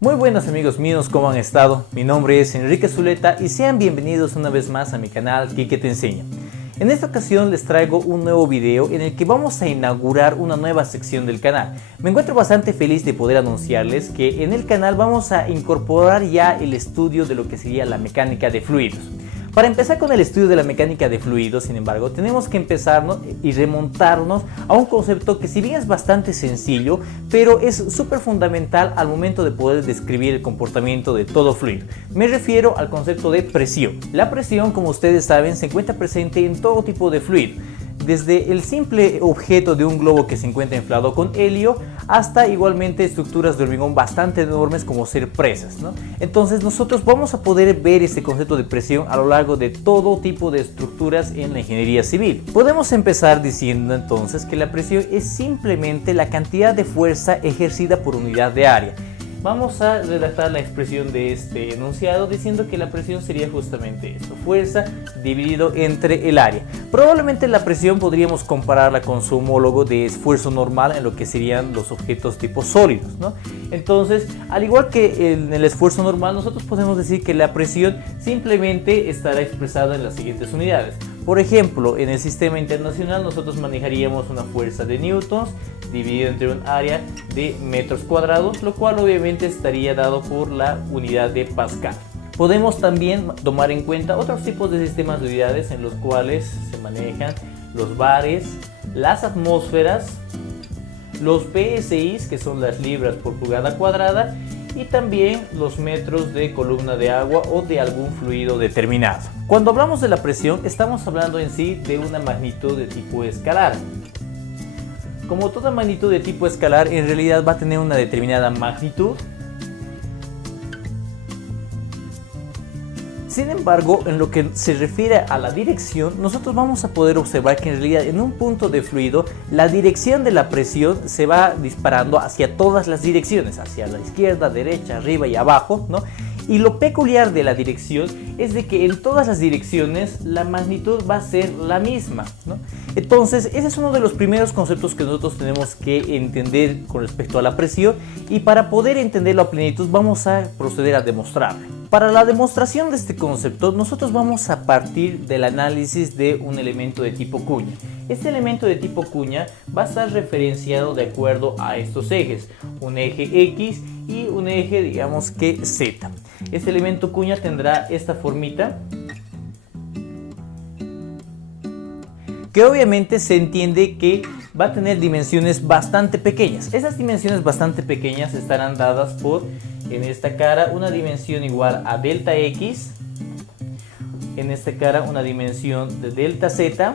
Muy buenas amigos míos, ¿cómo han estado? Mi nombre es Enrique Zuleta y sean bienvenidos una vez más a mi canal Quique Te Enseña. En esta ocasión les traigo un nuevo video en el que vamos a inaugurar una nueva sección del canal. Me encuentro bastante feliz de poder anunciarles que en el canal vamos a incorporar ya el estudio de lo que sería la mecánica de fluidos. Para empezar con el estudio de la mecánica de fluidos, sin embargo, tenemos que empezarnos y remontarnos a un concepto que si bien es bastante sencillo, pero es súper fundamental al momento de poder describir el comportamiento de todo fluido. Me refiero al concepto de presión. La presión, como ustedes saben, se encuentra presente en todo tipo de fluido. Desde el simple objeto de un globo que se encuentra inflado con helio hasta igualmente estructuras de hormigón bastante enormes como ser presas, ¿no? Entonces nosotros vamos a poder ver este concepto de presión a lo largo de todo tipo de estructuras en la ingeniería civil. Podemos empezar diciendo entonces que la presión es simplemente la cantidad de fuerza ejercida por unidad de área. Vamos a redactar la expresión de este enunciado diciendo que la presión sería justamente esto, fuerza dividido entre el área. Probablemente la presión podríamos compararla con su homólogo de esfuerzo normal en lo que serían los objetos tipo sólidos, ¿no? Entonces, al igual que en el esfuerzo normal, nosotros podemos decir que la presión simplemente estará expresada en las siguientes unidades. Por ejemplo, en el sistema internacional nosotros manejaríamos una fuerza de newtons dividido entre un área de metros cuadrados, lo cual obviamente estaría dado por la unidad de Pascal. Podemos también tomar en cuenta otros tipos de sistemas de unidades en los cuales se manejan los bares, las atmósferas, los PSI, que son las libras por pulgada cuadrada, y también los metros de columna de agua o de algún fluido determinado. Cuando hablamos de la presión, estamos hablando en sí de una magnitud de tipo escalar. Como toda magnitud de tipo escalar, en realidad va a tener una determinada magnitud. Sin embargo, en lo que se refiere a la dirección, nosotros vamos a poder observar que en realidad en un punto de fluido, la dirección de la presión se va disparando hacia todas las direcciones, hacia la izquierda, derecha, arriba y abajo, ¿no? Y lo peculiar de la dirección es de que en todas las direcciones la magnitud va a ser la misma, ¿no? Entonces, ese es uno de los primeros conceptos que nosotros tenemos que entender con respecto a la presión, y para poder entenderlo a plenitud vamos a proceder a demostrarlo. Para la demostración de este concepto, nosotros vamos a partir del análisis de un elemento de tipo cuña. Este elemento de tipo cuña va a estar referenciado de acuerdo a estos ejes, un eje X y un eje, digamos que Z. Este elemento cuña tendrá esta formita, que obviamente se entiende que va a tener dimensiones bastante pequeñas. Esas dimensiones bastante pequeñas estarán dadas por, en esta cara, una dimensión igual a delta X, en esta cara una dimensión de delta Z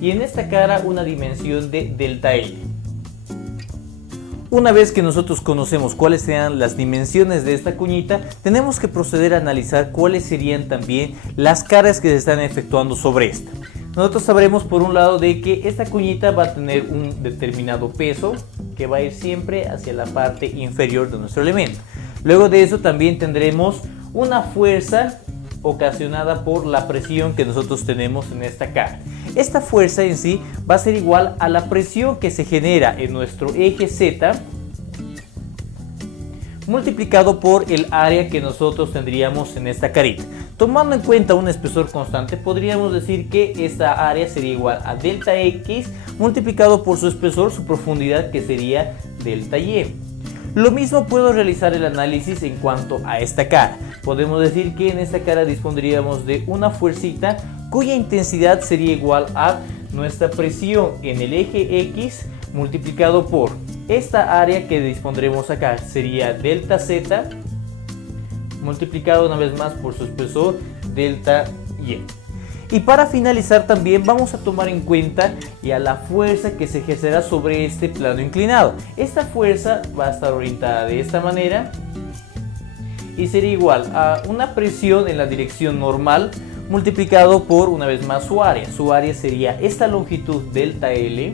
y en esta cara una dimensión de delta L. Una vez que nosotros conocemos cuáles sean las dimensiones de esta cuñita, tenemos que proceder a analizar cuáles serían también las cargas que se están efectuando sobre esta. Nosotros sabremos por un lado de que esta cuñita va a tener un determinado peso que va a ir siempre hacia la parte inferior de nuestro elemento. Luego de eso también tendremos una fuerza ocasionada por la presión que nosotros tenemos en esta cara. Esta fuerza en sí va a ser igual a la presión que se genera en nuestro eje Z multiplicado por el área que nosotros tendríamos en esta carita. Tomando en cuenta un espesor constante, podríamos decir que esta área sería igual a delta X multiplicado por su espesor, su profundidad, que sería delta Y. Lo mismo puedo realizar el análisis en cuanto a esta cara. Podemos decir que en esta cara dispondríamos de una fuercita cuya intensidad sería igual a nuestra presión en el eje X multiplicado por esta área que dispondremos acá, sería delta Z multiplicado una vez más por su espesor delta Y. Y para finalizar también vamos a tomar en cuenta ya la fuerza que se ejercerá sobre este plano inclinado. Esta fuerza va a estar orientada de esta manera y sería igual a una presión en la dirección normal multiplicado por una vez más su área. Su área sería esta longitud delta L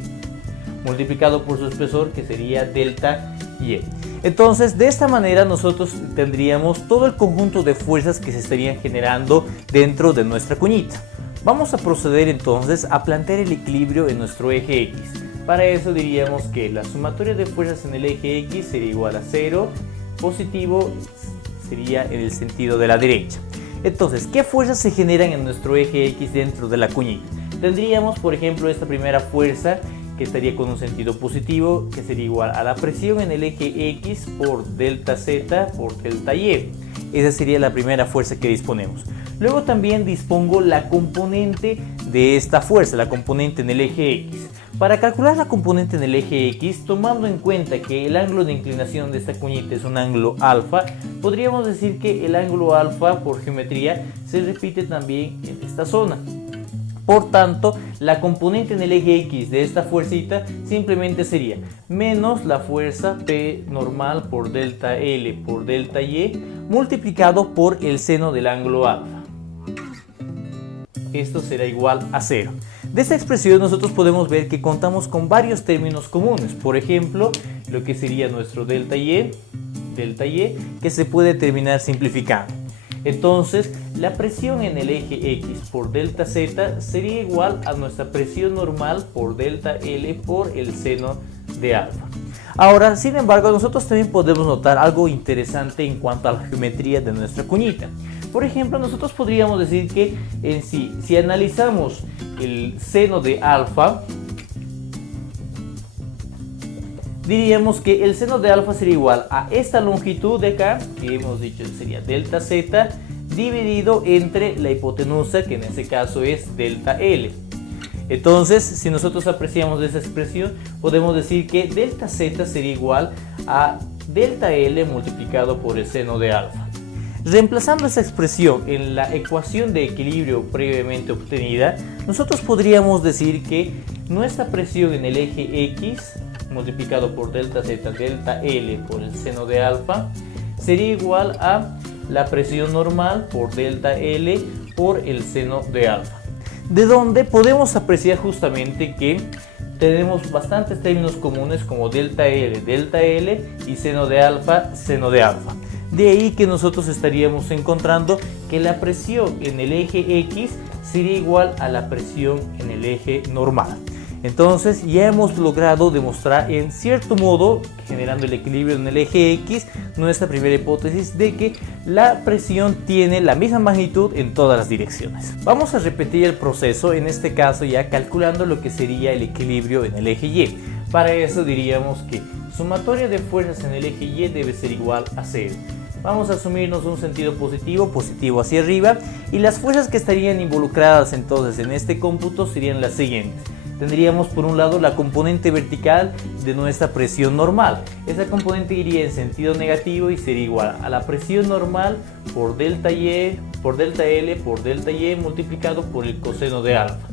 multiplicado por su espesor, que sería delta Y. Entonces, de esta manera nosotros tendríamos todo el conjunto de fuerzas que se estarían generando dentro de nuestra cuñita. Vamos a proceder entonces a plantear el equilibrio en nuestro eje X. Para eso diríamos que la sumatoria de fuerzas en el eje X sería igual a 0 positivo sería en el sentido de la derecha. Entonces, ¿qué fuerzas se generan en nuestro eje X dentro de la cuñita? Tendríamos, por ejemplo, esta primera fuerza que estaría con un sentido positivo, que sería igual a la presión en el eje X por delta Z por delta Y. Esa sería la primera fuerza que disponemos. Luego también dispongo la componente de esta fuerza, la componente en el eje X. Para calcular la componente en el eje X, tomando en cuenta que el ángulo de inclinación de esta cuñita es un ángulo alfa, podríamos decir que el ángulo alfa por geometría se repite también en esta zona. Por tanto, la componente en el eje X de esta fuercita simplemente sería menos la fuerza P normal por delta L por delta Y multiplicado por el seno del ángulo alfa. Esto será igual a 0. De esta expresión nosotros podemos ver que contamos con varios términos comunes. Por ejemplo, lo que sería nuestro delta Y, que se puede terminar simplificando. Entonces, la presión en el eje X por delta Z sería igual a nuestra presión normal por delta L por el seno de alfa. Ahora, sin embargo, nosotros también podemos notar algo interesante en cuanto a la geometría de nuestra cuñita. Por ejemplo, nosotros podríamos decir que en sí, si analizamos el seno de alfa, diríamos que el seno de alfa sería igual a esta longitud de acá, que hemos dicho sería delta Z, dividido entre la hipotenusa, que en este caso es delta L. Entonces, si nosotros apreciamos esa expresión, podemos decir que delta Z sería igual a delta L multiplicado por el seno de alfa. Reemplazando esa expresión en la ecuación de equilibrio previamente obtenida, nosotros podríamos decir que nuestra presión en el eje X multiplicado por delta Z, delta L por el seno de alfa, sería igual a la presión normal por delta L por el seno de alfa. De donde podemos apreciar justamente que tenemos bastantes términos comunes como delta L y seno de alfa, seno de alfa. De ahí que nosotros estaríamos encontrando que la presión en el eje X sería igual a la presión en el eje normal. Entonces ya hemos logrado demostrar en cierto modo, generando el equilibrio en el eje X, nuestra primera hipótesis de que la presión tiene la misma magnitud en todas las direcciones. Vamos a repetir el proceso, en este caso ya calculando lo que sería el equilibrio en el eje Y. Para eso diríamos que sumatoria de fuerzas en el eje Y debe ser igual a 0. Vamos a asumirnos un sentido positivo, positivo hacia arriba, y las fuerzas que estarían involucradas entonces en este cómputo serían las siguientes. Tendríamos por un lado la componente vertical de nuestra presión normal. Esa componente iría en sentido negativo y sería igual a la presión normal por delta Y, por delta L, por delta Y multiplicado por el coseno de alfa.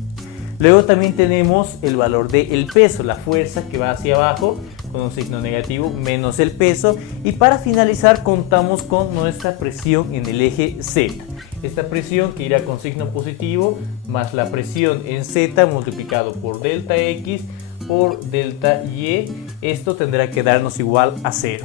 Luego también tenemos el valor del peso, la fuerza que va hacia abajo con un signo negativo menos el peso, y para finalizar contamos con nuestra presión en el eje Z. Esta presión que irá con signo positivo más la presión en Z multiplicado por delta X por delta Y, esto tendrá que darnos igual a 0.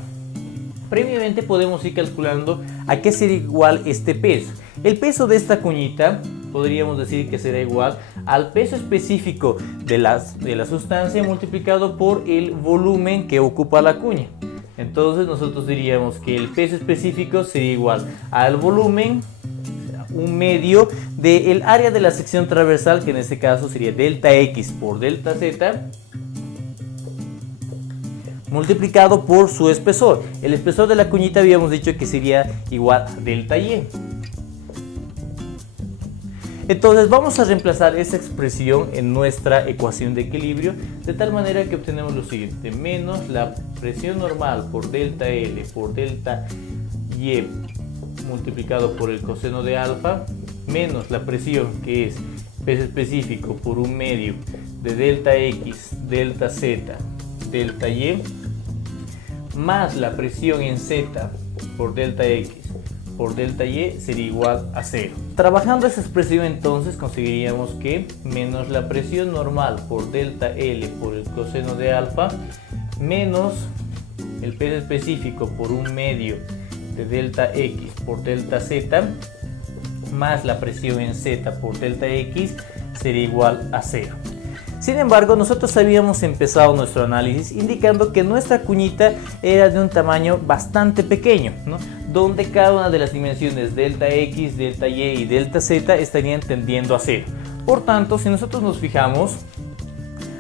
Previamente podemos ir calculando a qué sería igual este peso. El peso de esta cuñita podríamos decir que será igual al peso específico de la sustancia multiplicado por el volumen que ocupa la cuña. Entonces nosotros diríamos que el peso específico sería igual al volumen, un medio del área de la sección transversal, que en este caso sería delta X por delta Z, multiplicado por su espesor. El espesor de la cuñita habíamos dicho que sería igual a delta Y. Entonces vamos a reemplazar esa expresión en nuestra ecuación de equilibrio de tal manera que obtenemos lo siguiente: menos la presión normal por delta L por delta Y multiplicado por el coseno de alfa, menos la presión que es peso específico por un medio de delta X, delta Z, delta Y, más la presión en Z por delta X por delta Y sería igual a 0. Trabajando esa expresión entonces conseguiríamos que menos la presión normal por delta L por el coseno de alfa menos el peso específico por un medio de delta X por delta Z más la presión en Z por delta X sería igual a 0. Sin embargo, nosotros habíamos empezado nuestro análisis indicando que nuestra cuñita era de un tamaño bastante pequeño, ¿no? Donde cada una de las dimensiones delta X, delta Y y delta Z estarían tendiendo a 0. Por tanto, si nosotros nos fijamos,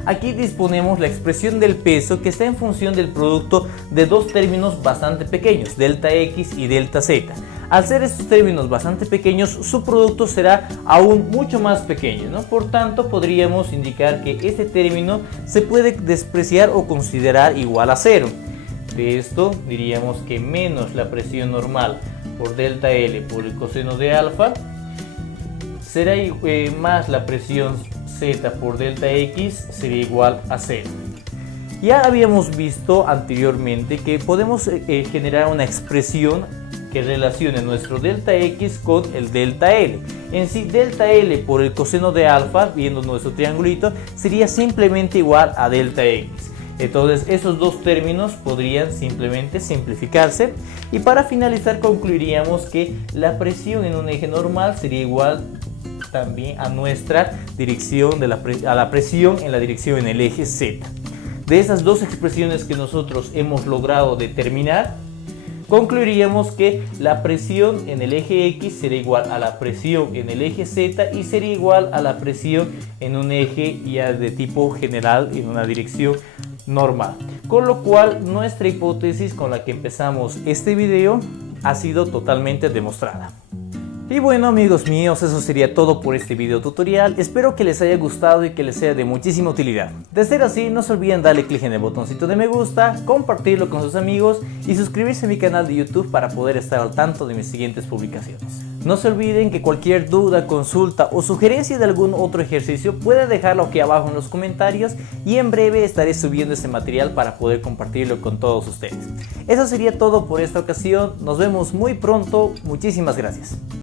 aquí disponemos la expresión del peso que está en función del producto de dos términos bastante pequeños, delta X y delta Z. Al ser estos términos bastante pequeños, su producto será aún mucho más pequeño, ¿no? Por tanto, podríamos indicar que este término se puede despreciar o considerar igual a 0. De esto diríamos que menos la presión normal por delta L por el coseno de alfa será más la presión Z por delta X sería igual a 0. Ya habíamos visto anteriormente que podemos generar una expresión que relacione nuestro delta X con el delta L. En sí, delta L por el coseno de alfa, viendo nuestro triangulito, sería simplemente igual a delta X. Entonces esos dos términos podrían simplemente simplificarse, y para finalizar concluiríamos que la presión en un eje normal sería igual también a nuestra dirección a la presión en la dirección en el eje Z. De esas dos expresiones que nosotros hemos logrado determinar, concluiríamos que la presión en el eje X será igual a la presión en el eje Z y sería igual a la presión en un eje ya de tipo general en una dirección normal. Con lo cual nuestra hipótesis con la que empezamos este video ha sido totalmente demostrada. Y bueno, amigos míos, eso sería todo por este video tutorial. Espero que les haya gustado y que les sea de muchísima utilidad. De ser así, no se olviden darle clic en el botoncito de me gusta, compartirlo con sus amigos y suscribirse a mi canal de YouTube para poder estar al tanto de mis siguientes publicaciones. No se olviden que cualquier duda, consulta o sugerencia de algún otro ejercicio puede dejarlo aquí abajo en los comentarios, y en breve estaré subiendo ese material para poder compartirlo con todos ustedes. Eso sería todo por esta ocasión. Nos vemos muy pronto. Muchísimas gracias.